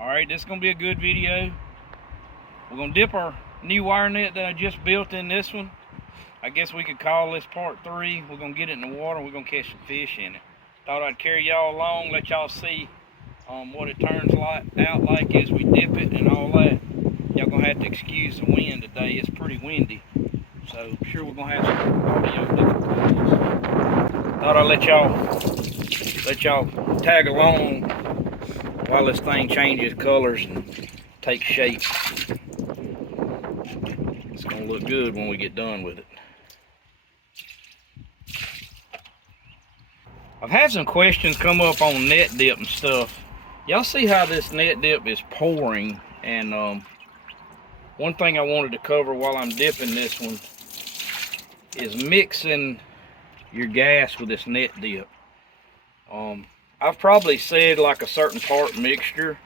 Alright, this is going to be a good video. We're going to dip our new wire net that I just built in this one. I guess we could call this part 3. We're going to get it in the water and we're going to catch some fish in it. Thought I'd carry y'all along, let y'all see what it turns out like as we dip it and all that. Y'all going to have to excuse the wind today. It's pretty windy. So I'm sure we're going to have some audio difficulties. Thought I'd let y'all tag along while this thing changes colors and takes shape. It's going to look good when we get done with it. I've had some questions come up on net dip and stuff. Y'all see how this net dip is pouring, and one thing I wanted to cover while I'm dipping this one is mixing your gas with this net dip. I've probably said like a certain part mixture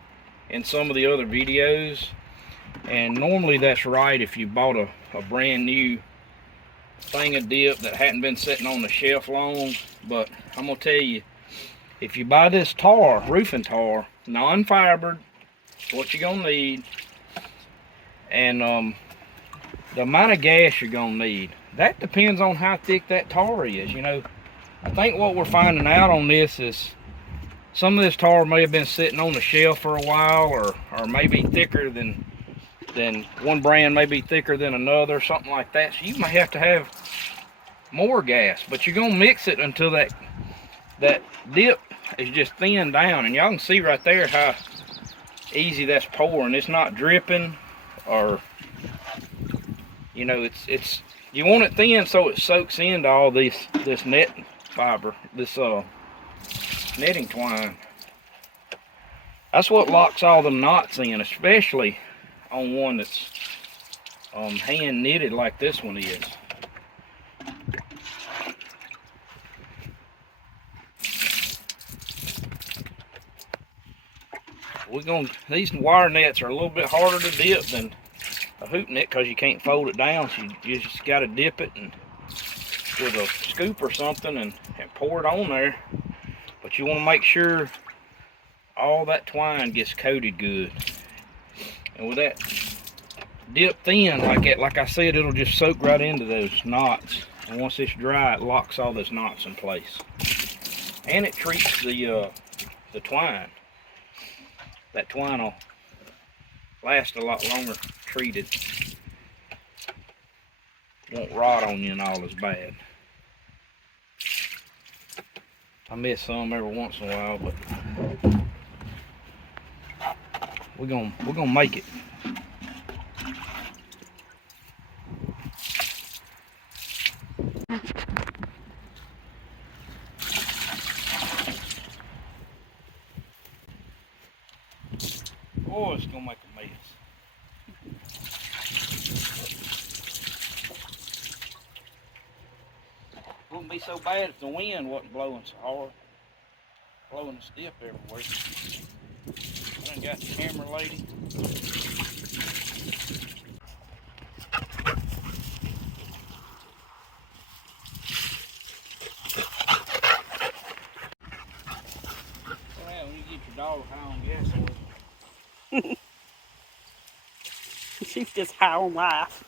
in some of the other videos, and normally that's right if you bought a brand new thing of dip that hadn't been sitting on the shelf long. But I'm gonna tell you, if you buy this tar, roofing tar, non-fibered, what you're gonna need, and the amount of gas you're gonna need, that depends on how thick that tar is. You know, I think what we're finding out on this is some of this tar may have been sitting on the shelf for a while, or maybe thicker than one brand, may be thicker than another, something like that. So you may have to have more gas, but you're gonna mix it until that dip is just thinned down. And y'all can see right there how easy that's pouring. It's not dripping, or you know, it's you want it thin so it soaks into all this net fiber, this netting twine. That's what locks all them knots in, especially on one that's hand knitted like this one is. These wire nets are a little bit harder to dip than a hoop net because you can't fold it down. So you just got to dip it and with a scoop or something and pour it on there. But you want to make sure all that twine gets coated good. And with that dip thin like I said, it'll just soak right into those knots. And once it's dry, it locks all those knots in place. And it treats the twine. That twine will last a lot longer treated. Won't rot on you and all as bad. I miss some every once in a while, but we're gonna make it. Oh, it's gonna make a mess. Wouldn't be so bad if the wind wasn't blowing so hard, blowing the dip everywhere. I done got the camera lady. Well, when you get your dog high on gas oil. She's just high on life.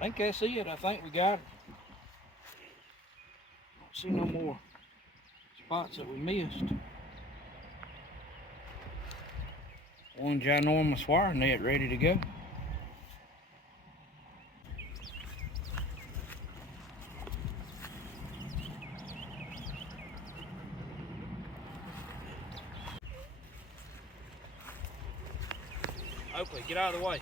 I think that's it. I think we got it. Don't see no more spots that we missed. One ginormous wire net ready to go. Oakley, get out of the way.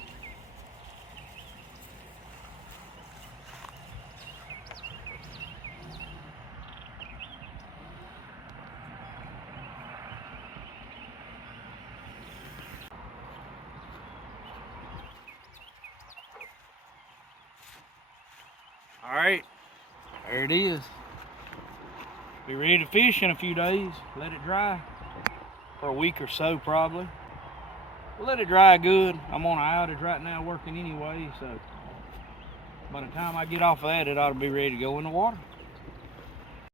All right, there it is. Be ready to fish in a few days. Let it dry for a week or so probably. We'll let it dry good. I'm on an outage right now working anyway, so by the time I get off of that, it ought to be ready to go in the water.